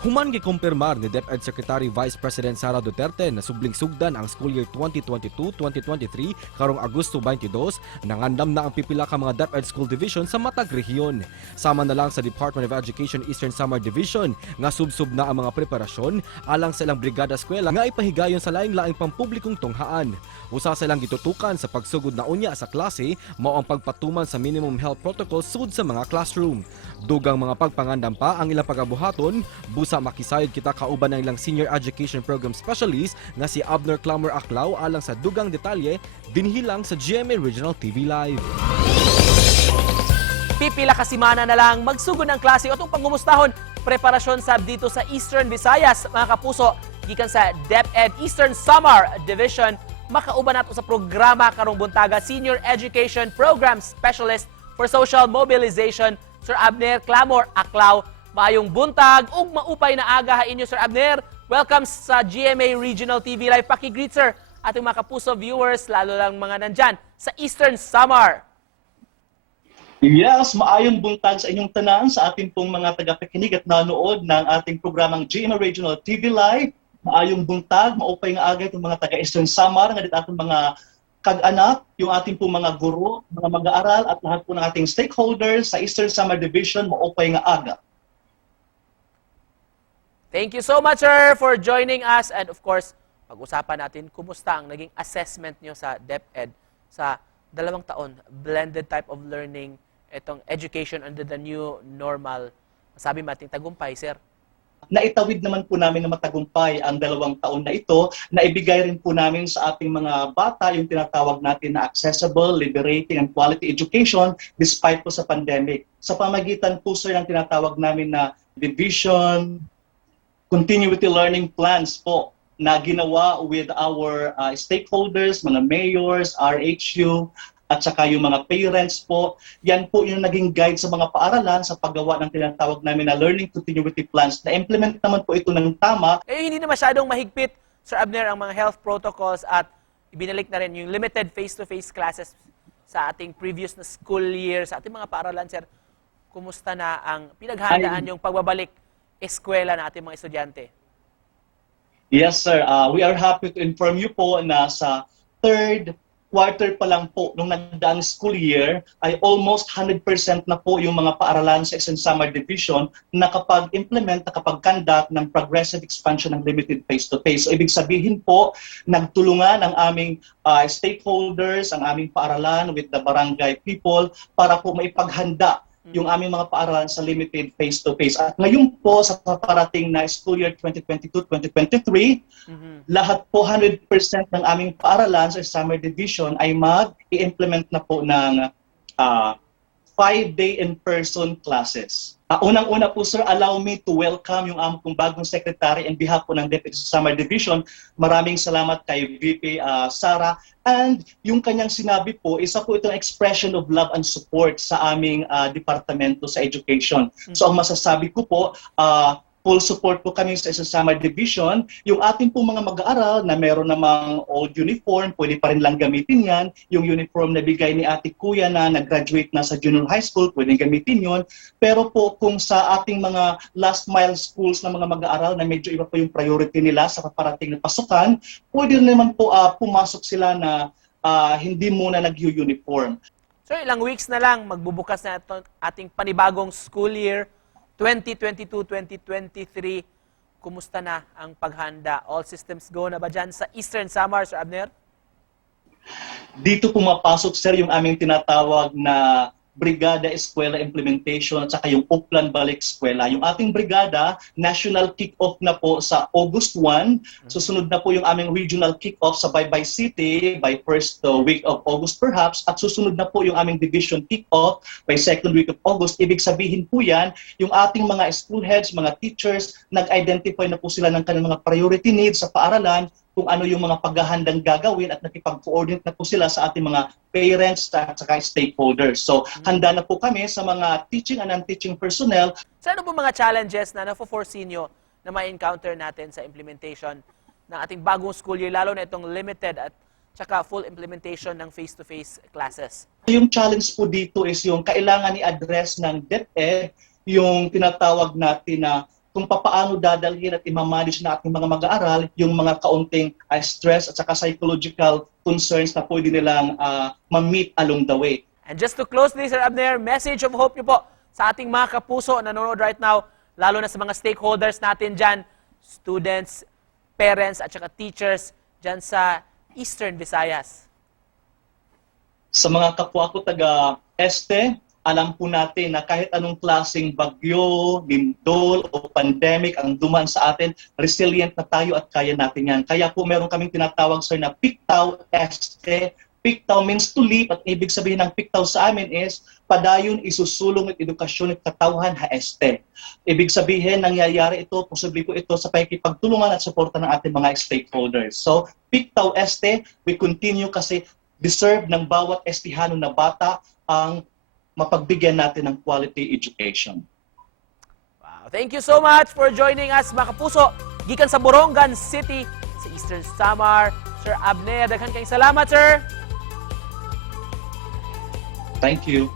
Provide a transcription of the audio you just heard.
Human gikumpirmar ni DepEd Secretary Vice President Sara Duterte na subling sugdan ang school year 2022-2023 karong Agosto 22, nangandam na ang pipila ka mga DepEd School Division sa matag rehiyon. Sama na lang sa Department of Education Eastern Samar Division nga subsub na ang mga preparasyon alang sa ilang brigada eskwela nga ipahigayon sa laing-laing pampublikong tunghaan. Usa sa ilang gitutukan sa pagsugod na unya sa klase mao ang pagpatuman sa minimum health protocol sud sa mga classroom. Dugang mga pagpangandam pa ang ilang pagabuhaton, busa makisayod kita kauban ng ilang senior education program specialist nga si Abner Clamor Aclao alang sa dugang detalye dinhilang sa GMA Regional TV Live. Pipila ka simana na lang magsugod ng klase o itong pangumustahon preparasyon sab dito sa Eastern Visayas, mga kapuso, gikan sa DepEd Eastern Samar Division. Makauban nato sa programa karong buntaga Senior Education Program Specialist for Social Mobilization, Sir Abner Clamor Aclao. Maayong buntag ug maupay na aga inyo, Sir Abner. Welcome sa GMA Regional TV Live. Paki-greet, sir, ating mga kapuso viewers, lalo lang mga nandyan sa Eastern Samar. Yes, maayong buntag sa inyong tanan, sa ating pong mga tagapakinig at nanood ng ating programang GMA Regional TV Live. Maayong buntag, maupay nga aga itong mga taga-Eastern Samar, nga dito atong mga kag-anak, yung ating pong mga guro, mga mag-aaral at lahat po ng ating stakeholders sa Eastern Samar Division, maupay nga aga. Thank you so much, sir, for joining us. And of course, pag-usapan natin kumusta ang naging assessment nyo sa DepEd sa 2 taon, blended type of learning, itong education under the new normal. Sabi natin tagumpay, sir. Naitawid naman po namin na matagumpay ang 2 taon na ito, na ibigay rin po namin sa ating mga bata yung tinatawag natin na accessible, liberating, and quality education despite po sa pandemic. Sa pamagitan po, sir, ng tinatawag namin na division, continuity learning plans po na ginawa with our stakeholders, mga mayors, RHU, at saka yung mga parents po. Yan po yung naging guide sa mga paaralan sa paggawa ng tinatawag namin na learning continuity plans. Na-implement naman po ito ng tama. Hindi na masyadong mahigpit, Sir Abner, ang mga health protocols at ibinalik na rin yung limited face-to-face classes sa ating previous na school year, sa ating mga paaralan, sir. Kumusta na ang pinaghandaan yung pagbabalik eskwela na ating mga estudyante? Yes, sir. We are happy to inform you po na sa 3rd quarter pa lang po nung nagdaang school year ay almost 100% na po yung mga paaralan sa Eastern Samar Division nakapag-implement, nakapag-conduct ng progressive expansion ng limited face-to-face. So, ibig sabihin po, nagtulungan ang aming stakeholders, ang aming paaralan with the barangay people para po maipaghanda yung aming mga paaralan sa limited face-to-face. At ngayon po, sa paparating na school year 2022-2023, lahat po 100% ng aming paaralan sa Summer Division ay mag-i-implement na po ng 5-day in-person classes. Unang-una po, sir, allow me to welcome yung aming bagong secretary and behalf po ng DepEd Summer Division. Maraming salamat kay VP Sara. And yung kanyang sinabi po, isa po itong expression of love and support sa aming departamento sa education. So ang masasabi ko po, full support po kami sa Summer Division. Yung ating po mga mag-aaral na meron namang old uniform, pwede pa rin lang gamitin yan. Yung uniform na bigay ni ate kuya na nag-graduate na sa junior high school, pwede gamitin yon. Pero po kung sa ating mga last mile schools na mga mag-aaral na medyo iba pa yung priority nila sa paparating na pasukan, pwede naman po pumasok sila na hindi muna nag-uniform. So ilang weeks na lang, magbubukas na ito ating panibagong school year, 2022-2023, kumusta na ang paghanda? All systems go na ba dyan sa Eastern Samar, Sir Abner? Dito pumapasok, sir, yung aming tinatawag na Brigada Eskwela Implementation at saka yung Uplan Balik Eskwela. Yung ating brigada, national kick-off na po sa August 1. Susunod na po yung aming regional kick-off sa Baybay City by first week of August perhaps. At susunod na po yung aming division kick-off by second week of August. Ibig sabihin po yan, yung ating mga school heads, mga teachers, nag-identify na po sila ng kanilang mga priority needs sa paaralan, kung ano yung mga paghahandang gagawin at nakipag-coordinate na po sila sa ating mga parents at saka stakeholders. So, handa na po kami sa mga teaching and non-teaching personnel. So ano po mga challenges na na-foresee nyo na ma-encounter natin sa implementation ng ating bagong school year, lalo na itong limited at saka full implementation ng face-to-face classes? Yung challenge po dito is yung kailangan i-address ng DepEd yung tinatawag natin na kung papaano dadalhin at imamanage na ating mga mag-aaral yung mga kaunting stress at saka psychological concerns na pwede nilang ma-meet along the way. And just to close this, Sir Abner, message of hope niyo po sa ating mga kapuso na nanonood right now, lalo na sa mga stakeholders natin dyan, students, parents, at saka teachers dyan sa Eastern Visayas. Sa mga kapwa ko taga-Este, alam po natin na kahit anong klaseng bagyo, lindol o pandemic ang dumaan sa atin, resilient na tayo at kaya natin yan. Kaya po meron kaming tinatawag, sir, na Pictaw Este. Pictaw means to live at ibig sabihin ng Pictaw sa amin is padayon isusulong at edukasyon at katawhan ha este. Ibig sabihin, nangyayari ito, posible po ito sa pakikipagtulungan at suporta ng ating mga stakeholders. So, Pictaw Este, we continue kasi deserve ng bawat estihano na bata ang mapagbigyan natin ng quality education. Wow. Thank you so much for joining us, mga kapuso. Gikan sa Borongan City, sa Eastern Samar, Sir Abner. Daghan kayong salamat, sir. Thank you.